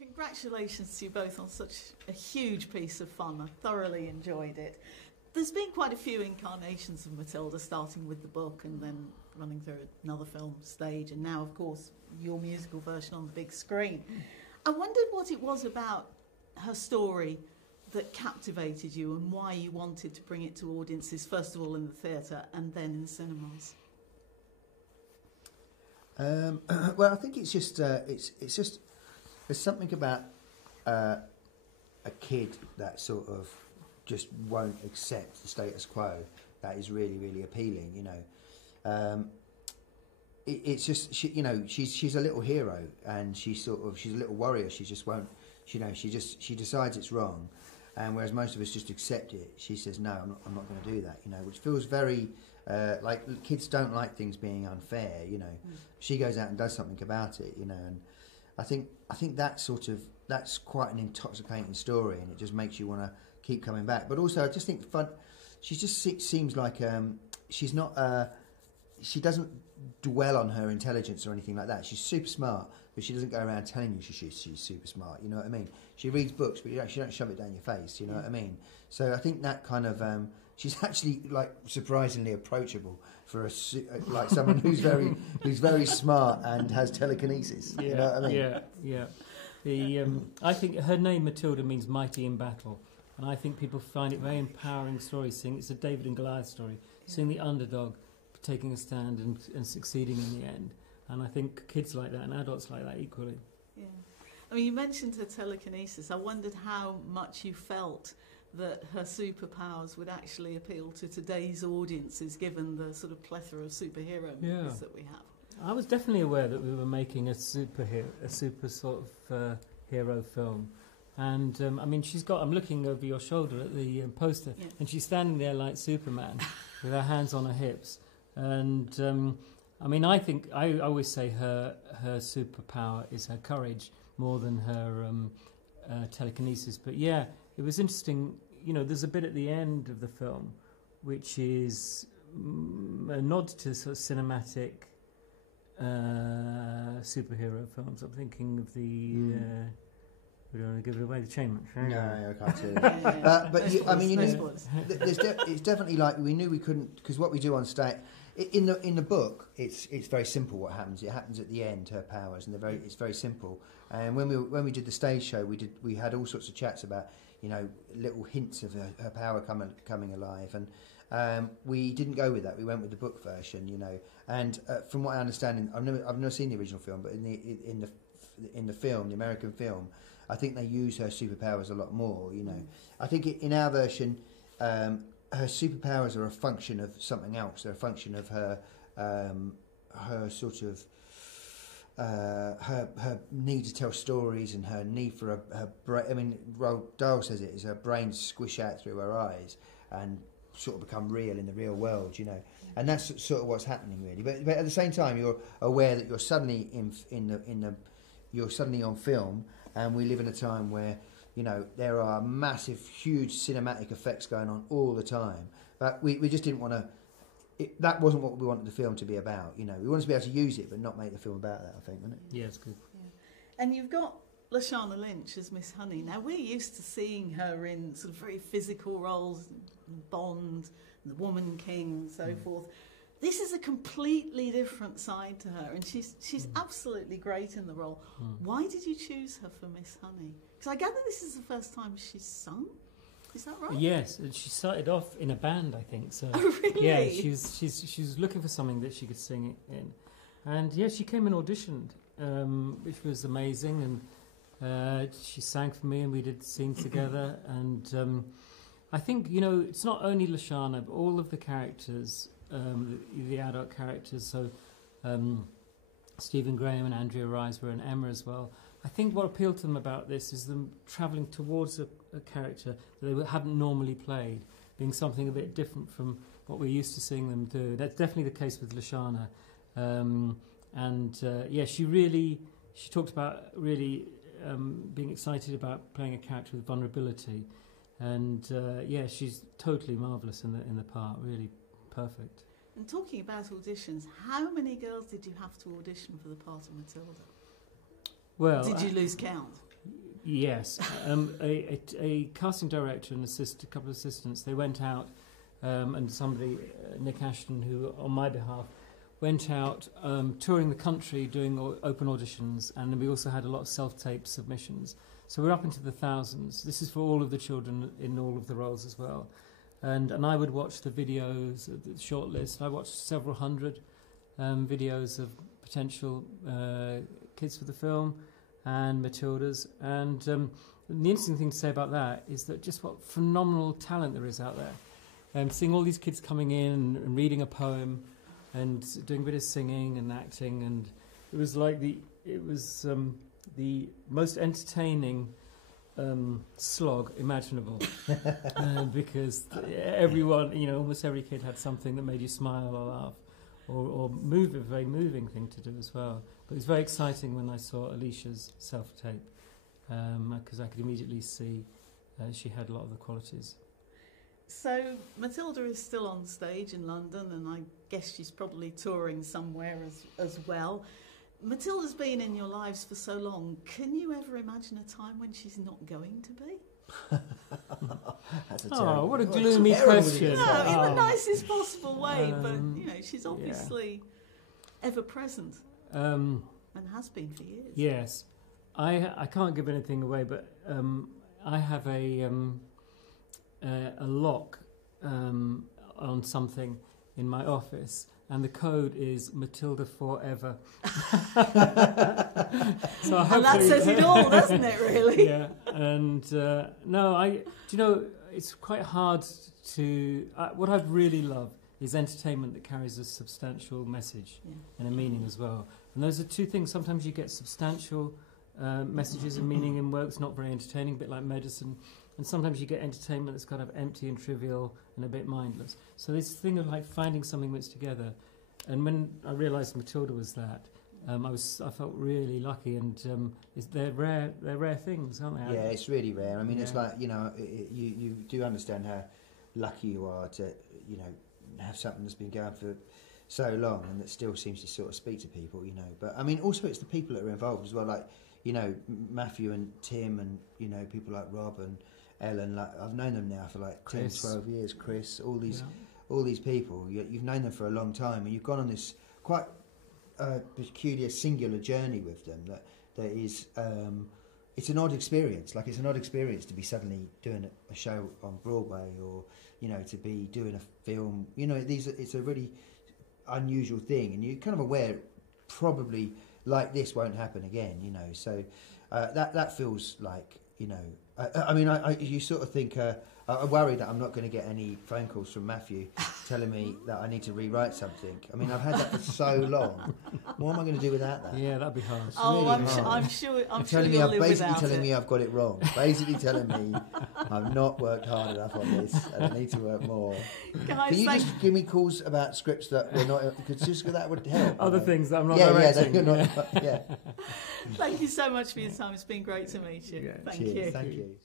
Congratulations to you both on such a huge piece of fun. I thoroughly enjoyed it. There's been quite a few incarnations of Matilda, starting with the book and then running through another film stage, and now, of course, your musical version on the big screen. I wondered what it was about her story that captivated you and why you wanted to bring it to audiences, first of all in the theatre and then in cinemas. Well, I think it's just there's something about a kid that sort of just won't accept the status quo that is really, really appealing. You know, it's just she's a little hero, and she's a little warrior. She just won't. She decides it's wrong, and whereas most of us just accept it, she says no, I'm not going to do that. You know, which feels very like kids don't like things being unfair. You know, she goes out and does something about it. You know, and I think that's quite an intoxicating story, and it just makes you want to keep coming back. But also, I just think she just seems like she's not. She doesn't dwell on her intelligence or anything like that. She's super smart, but she doesn't go around telling you she's super smart. You know what I mean? She reads books, but she don't shove it down your face. You know what I mean? So I think that kind of she's actually like surprisingly approachable for like someone who's very smart and has telekinesis. Yeah, you know what I mean? Yeah. I think her name Matilda means mighty in battle, and I think people find it very empowering story. Seeing it's a David and Goliath story, seeing the underdog taking a stand and succeeding in the end. And I think kids like that and adults like that equally. Yeah. I mean, you mentioned her telekinesis. I wondered how much you felt that her superpowers would actually appeal to today's audiences, given the sort of plethora of superhero movies that we have. I was definitely aware that we were making a super sort of hero film. And I mean, I'm looking over your shoulder at the poster, and she's standing there like Superman with her hands on her hips. And I mean, I think I always say her superpower is her courage more than her telekinesis. But yeah, it was interesting. You know, there's a bit at the end of the film which is a nod to sort of cinematic superhero films. I'm thinking of the. We don't want to give it away, the chain. No, I can't see it. But I mean, it's definitely like we knew we couldn't, because what we do on stage in the book, it's very simple. What happens? It happens at the end. Her powers, and it's very simple. And when we did the stage show, we had all sorts of chats about little hints of her power coming alive, and we didn't go with that. We went with the book version, And from what I understand, I've never seen the original film, but in the film, the American film, I think they use her superpowers a lot more. I think in our version, her superpowers are a function of something else. They're a function of her sort of her need to tell stories and her need for her brain. I mean, Roald Dahl says it is her brain squish out through her eyes and sort of become real in the real world, and that's sort of what's happening really. But at the same time, you're aware that you're suddenly you're suddenly on film, and we live in a time where there are massive, huge cinematic effects going on all the time. But we just didn't want to. That wasn't what we wanted the film to be about. We wanted to be able to use it, but not make the film about that. I think, wasn't it? Yeah, it's good. Yeah. And you've got Lashana Lynch as Miss Honey. Now, we're used to seeing her in sort of very physical roles, Bond, The Woman King, and so forth. This is a completely different side to her, and she's absolutely great in the role. Why did you choose her for Miss Honey? Because I gather this is the first time she's sung. Is that right? Yes, and she started off in a band, I think. So oh, really? Yeah, she was looking for something that she could sing in, and yeah, she came and auditioned, which was amazing, and she sang for me, and we did sing together, and I think it's not only Lashana, but all of the characters. The adult characters, so Stephen Graham and Andrea Riseborough and Emma as well. I think what appealed to them about this is them travelling towards a character that they hadn't normally played, being something a bit different from what we're used to seeing them do. That's definitely the case with Lashana. She talked about really being excited about playing a character with vulnerability, and she's totally marvellous in the part, really perfect. And talking about auditions, how many girls did you have to audition for the part of Matilda? Well, did you lose count? Yes, a casting director and a couple of assistants, they went out, and somebody, Nick Ashton, who on my behalf went out touring the country doing open auditions, and we also had a lot of self-tape submissions. So we're up into the thousands. This is for all of the children in all of the roles as well. And I would watch the videos, the short list. I watched several hundred videos of potential kids for the film and Matilda's. And the interesting thing to say about that is that just what phenomenal talent there is out there. Seeing all these kids coming in and reading a poem and doing a bit of singing and acting, and it was like the most entertaining slog imaginable because everyone, almost every kid had something that made you smile or laugh or move, a very moving thing to do as well. But it was very exciting when I saw Alisha's self-tape because I could immediately see she had a lot of the qualities. So Matilda is still on stage in London, and I guess she's probably touring somewhere as well. Matilda's been in your lives for so long. Can you ever imagine a time when she's not going to be? That's a terrible, what a gloomy question. No, in the nicest possible way, but she's obviously ever present and has been for years. Yes, I can't give anything away, but I have a lock on something in my office, and the code is Matilda Forever. So and that says it all, doesn't it, really? Yeah, and it's quite hard to... what I really love is entertainment that carries a substantial message and a meaning as well. And those are two things. Sometimes you get substantial messages and meaning in work that's not very entertaining, a bit like medicine. And sometimes you get entertainment that's kind of empty and trivial and a bit mindless. So this thing of like finding something that's together. And when I realised Matilda was that, I felt really lucky. And they're rare things, aren't they? Yeah, it's really rare. I mean, it's like you do understand how lucky you are to have something that's been going for so long and that still seems to sort of speak to people. But I mean, also it's the people that are involved as well. Like Matthew and Tim and people like Rob and Ellen, like I've known them now for like Chris. 10, 12 years. Chris, all these people, you've known them for a long time, and you've gone on this quite peculiar, singular journey with them. That is, it's an odd experience. Like it's an odd experience to be suddenly doing a show on Broadway, or to be doing a film. It's a really unusual thing, and you're kind of aware probably like this won't happen again. So that feels like. I mean, you sort of think, I worry that I'm not going to get any phone calls from Matthew telling me that I need to rewrite something. I mean, I've had that for so long. What am I going to do without that? Yeah, that'd be hard. I'm sure you'll live basically without telling it. me I've got it wrong. Basically telling me I've not worked hard enough on this and I need to work more. Can you just give me calls about scripts that we're not... Because just that would help. Other things that I'm not directing. Yeah. Thank you so much for your time. It's been great to meet you. Yeah. Thank Cheers. you. Thank you.